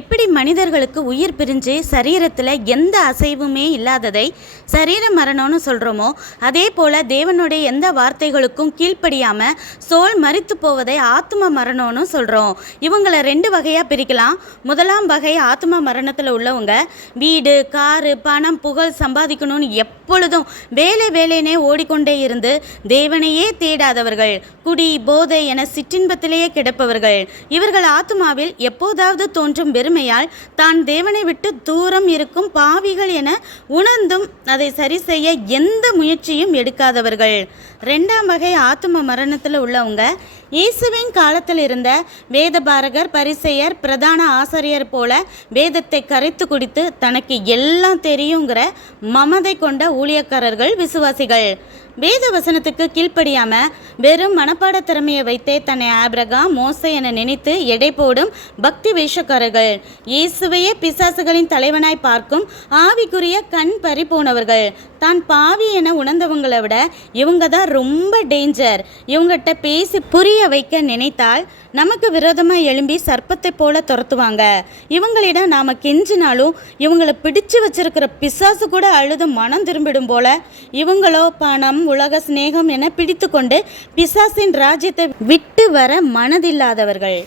எப்படி மனிதர்களுக்கு உயிர் பிரிஞ்சு சரீரத்தில் எந்த அசைவுமே இல்லாததை சரீர மரணம்னு சொல்கிறோமோ, அதே போல் தேவனுடைய எந்த வார்த்தைகளுக்கும் கீழ்ப்படியாமல் சோல் மரித்து போவதை ஆத்ம மரணம்னு சொல்கிறோம். இவங்களை 2 வகையாக பிரிக்கலாம். முதலாம் வகை ஆத்ம மரணத்தில் உள்ளவங்க வீடு, காரு, பணம், புகழ் சம்பாதிக்கணும்னு எப்பொழுதும் வேலைனே ஓடிக்கொண்டே இருந்து தேவனையே தேடாதவர்கள், குடி, போதை என சிற்றின்பத்திலேயே கிடப்பவர்கள். இவர்கள் ஆத்மாவில் எப்போதாவது தோன்றும் வெறுமையால் தான் தேவனை விட்டு தூரம் இருக்கும் பாவிகள் என உணர்ந்தும் அதை சரி செய்ய எந்த முயற்சியும் எடுக்காதவர்கள். 2ஆம் வகை ஆத்ம மரணத்தில் உள்ளவங்க இயேசுவின் காலத்தில் இருந்த வேதபாரகர், பரிசேயர், பிரதான ஆசாரியர் போல வேதத்தை கரைத்து குடித்து தனக்கு எல்லாம் தெரியுங்கிற மமதை கொண்ட ஊழியக்காரர்கள், விசுவாசிகள். வேத வசனத்துக்கு கீழ்ப்படியாம வெறும் மனப்பாட திறமையை வைத்தே தன்னை ஆபிரகாம், மோசே என நினைத்து எடை போடும் பக்தி வேஷக்காரர்கள். இயேசுவையே பிசாசுகளின் தலைவனாய் பார்க்கும் ஆவிக்குரிய கண் பறி போனவர்கள். தான் பாவி என உணர்ந்தவங்களை விட இவங்க தான் ரொம்ப டேஞ்சர். இவங்ககிட்ட பேசி புரிய வைக்க நினைத்தால் நமக்கு விரோதமாக எழும்பி சர்ப்பத்தை போல துரத்துவாங்க. இவங்களிடம் நாம் கெஞ்சினாலும் இவங்களை பிடிச்சு வச்சிருக்கிற பிசாசு கூட அழுது மனம் திரும்பிடும் போல இவங்களோ பணம், உலக சிநேகம் என பிடித்து கொண்டு பிசாசின் ராஜ்யத்தை விட்டு வர மனதில்லாதவர்கள்.